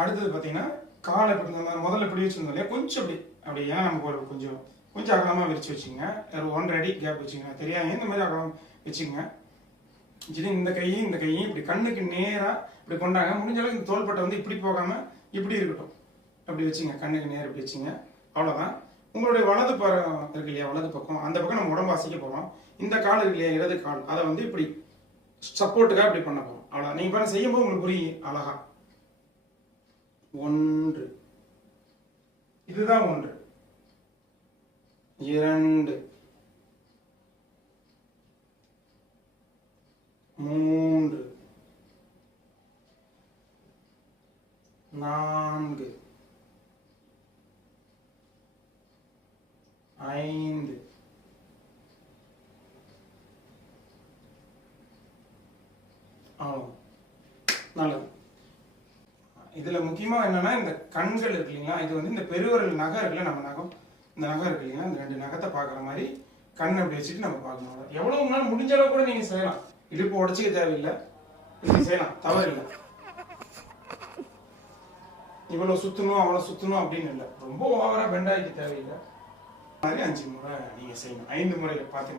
அடுத்தது பார்த்தீங்கன்னா காலை இப்படி நம்ம முதல்ல இப்படி வச்சுருந்தோம் இல்லையா, கொஞ்சம் அப்படி ஏன்னா நமக்கு ஒரு கொஞ்சம் அகலமாக விரிச்சு வச்சுங்க. ஒரு 1.5 அடி கேப் வச்சுங்க. தெரியாங்க இந்த மாதிரி அகலம் வச்சுங்க. இந்த கையும் இப்படி கண்ணுக்கு நேராக இப்படி கொண்டாங்க. முடிஞ்ச அளவுக்கு இந்த தோள்பட்டை வந்து இப்படி போகாமல் இப்படி இருக்கட்டும். அப்படி வச்சுங்க, கண்ணுக்கு நேரம் இப்படி வச்சுங்க. அவ்வளோதான். உங்களுடைய வலது பக்கம் இருக்கு இல்லையா, வலது பக்கம், அந்த பக்கம் நம்ம உடம்பு அசைக்க போகிறோம். இந்த கால் இருக்கு இல்லையா, இடது கால், அதை வந்து இப்படி சப்போர்ட்டுக்காக இப்படி பண்ண போகிறோம். அவ்வளோ நீங்கள் பண்ண செய்யும்போது உங்களுக்கு புரியும் அழகா. 1, இதுதான் 1, 2, 3, 4, 5, 6. நல்லது. இதுல முக்கியமா என்னன்னா இந்த கண்கள் இருக்கு இல்லைங்களா, இது வந்து இந்த பெருவிரல் நகம் இருக்குல்ல, நம்ம நகம், இந்த நகம் இருக்கு இல்லைங்களா, இந்த 2 நகத்தை பார்க்குற மாதிரி கண் அப்படி வச்சுட்டு நம்ம பார்க்கணும். எவ்வளவு நாள் முடிஞ்ச அளவு கூட நீங்க செய்யலாம். இடுப்பு உடச்சிக்க தேவையில்லை, இப்படி செய்யலாம், தவறு இல்லை. இவ்வளவு சுத்தணும் அவ்வளவு சுத்தணும் அப்படின்னு இல்லை, ரொம்ப ஓவரா பெண்டாய்க்கு தேவையில்லை. மாதிரி 5 முறை நீங்க செய்யணும். 5 முறையில பாத்தீங்கன்னா